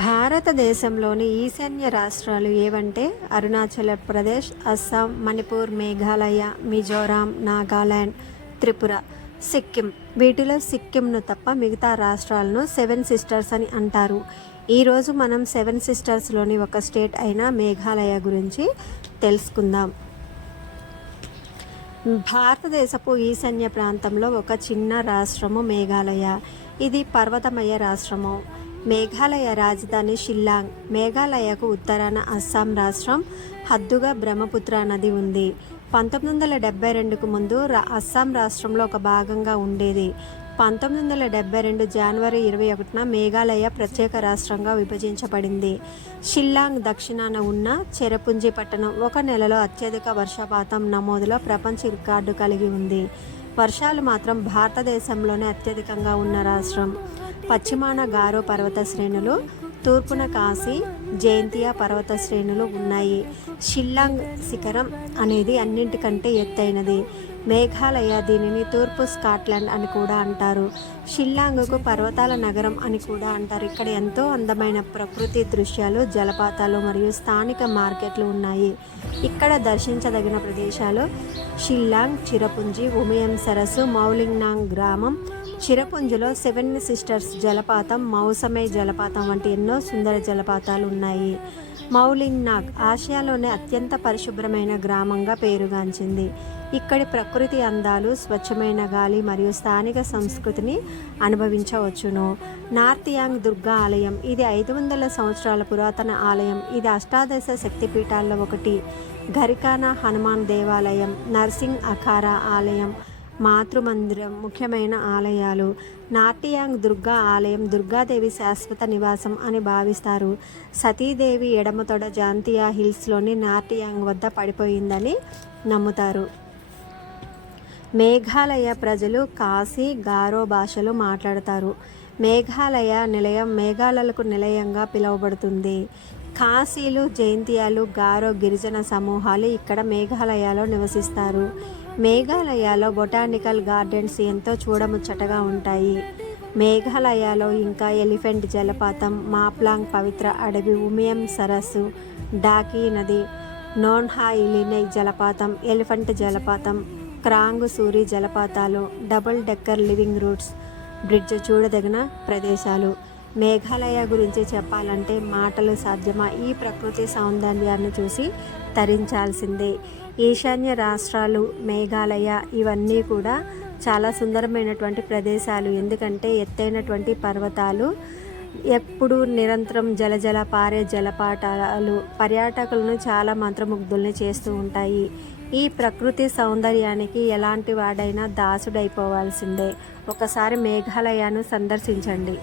భారతదేశంలోని ఈశాన్య రాష్ట్రాలు ఏవంటే అరుణాచల్ ప్రదేశ్, అస్సాం, మణిపూర్, మేఘాలయ, మిజోరాం, నాగాలాండ్, త్రిపుర, సిక్కిం. వీటిలో సిక్కింను తప్ప మిగతా రాష్ట్రాలను సెవెన్ సిస్టర్స్ అని అంటారు. ఈరోజు మనం సెవెన్ సిస్టర్స్లోని ఒక స్టేట్ అయిన మేఘాలయ గురించి తెలుసుకుందాం. భారతదేశపు ఈశాన్య ప్రాంతంలో ఒక చిన్న రాష్ట్రము మేఘాలయ. ఇది పర్వతమయ రాష్ట్రము. మేఘాలయ రాజధాని షిల్లాంగ్. మేఘాలయకు ఉత్తరాన అస్సాం రాష్ట్రం హద్దుగా బ్రహ్మపుత్ర నది ఉంది. 1972కు ముందు అస్సాం రాష్ట్రంలో ఒక భాగంగా ఉండేది. 1972 జనవరి 21న మేఘాలయ ప్రత్యేక రాష్ట్రంగా విభజించబడింది. షిల్లాంగ్ దక్షిణాన ఉన్న చెరపుంజి పట్టణం ఒక నెలలో అత్యధిక వర్షపాతం నమోదులో ప్రపంచ రికార్డు కలిగి ఉంది. వర్షాలు మాత్రం భారతదేశంలోనే అత్యధికంగా ఉన్న రాష్ట్రం. పశ్చిమాన గారో పర్వత శ్రేణులు, తూర్పున కాశీ, జైంతియా పర్వత శ్రేణులు ఉన్నాయి. షిల్లాంగ్ శిఖరం అనేది అన్నింటికంటే ఎత్తైనది. మేఘాలయ దీనిని తూర్పు స్కాట్లాండ్ అని కూడా అంటారు. షిల్లాంగ్కు పర్వతాల నగరం అని కూడా అంటారు. ఇక్కడ ఎంతో అందమైన ప్రకృతి దృశ్యాలు, జలపాతాలు మరియు స్థానిక మార్కెట్లు ఉన్నాయి. ఇక్కడ దర్శించదగిన ప్రదేశాలు షిల్లాంగ్, చిరపుంజి, ఉమియం సరస్సు, మౌలింగ్నాంగ్ గ్రామం. చిరపుంజిలో సెవెన్ సిస్టర్స్ జలపాతం, మౌసమై జలపాతం వంటి ఎన్నో సుందర జలపాతాలు ఉన్నాయి. మౌలింగ్నాగ్ ఆసియాలోనే అత్యంత పరిశుభ్రమైన గ్రామంగా పేరుగాంచింది. ఇక్కడి ప్రకృతి అందాలు, స్వచ్ఛమైన గాలి మరియు స్థానిక సంస్కృతిని అనుభవించవచ్చును. నార్త్ యాంగ్ దుర్గా ఆలయం. ఇది 500 సంవత్సరాల పురాతన ఆలయం. ఇది అష్టాదశ శక్తిపీఠాల్లో ఒకటి. గరికానా హనుమాన్ దేవాలయం, నర్సింగ్ అఖారా ఆలయం, మాతృమందిరం ముఖ్యమైన ఆలయాలు. నార్టియాంగ్ దుర్గా ఆలయం దుర్గాదేవి శాశ్వత నివాసం అని భావిస్తారు. సతీదేవి ఎడమతొడ జాంతియా హిల్స్లోని నార్టియాంగ్ వద్ద పడిపోయిందని నమ్ముతారు. మేఘాలయ ప్రజలు కాశీ, గారో భాషలు మాట్లాడతారు. మేఘాలయ నిలయం మేఘాలయలకు నిలయంగా పిలువబడుతుంది. కాశీలు, జైంతియాలు, గారో గిరిజన సమూహాలు ఇక్కడ మేఘాలయలో నివసిస్తారు. మేఘాలయలో బొటానికల్ గార్డెన్స్ ఎంతో చూడముచ్చటగా ఉంటాయి. మేఘాలయలో ఇంకా ఎలిఫెంట్ జలపాతం, మాప్లాంగ్ పవిత్ర అడవి, ఉమియం సరస్సు, డాకీ నది, నోన్హా ఇలినై జలపాతం, ఎలిఫెంట్ జలపాతం, క్రాంగ్ సూరి జలపాతాలు, double decker living roots bridge చూడదగిన ప్రదేశాలు. మేఘాలయ గురించి చెప్పాలంటే మాటలు సాధ్యమా? ఈ ప్రకృతి సౌందర్యాన్ని చూసి తరించాల్సిందే. ఈశాన్య రాష్ట్రాలు, మేఘాలయ ఇవన్నీ కూడా చాలా సుందరమైనటువంటి ప్రదేశాలు. ఎందుకంటే ఎత్తైనటువంటి పర్వతాలు, ఎప్పుడు నిరంతరం జలజల పారే జలపాతాలు పర్యాటకులను చాలా మంత్రముగ్ధుల్ని చేస్తూ ఉంటాయి. ఈ ప్రకృతి సౌందర్యానికి ఎలాంటి వాడైనా దాసుడైపోవాల్సిందే. ఒకసారి మేఘాలయను సందర్శించండి.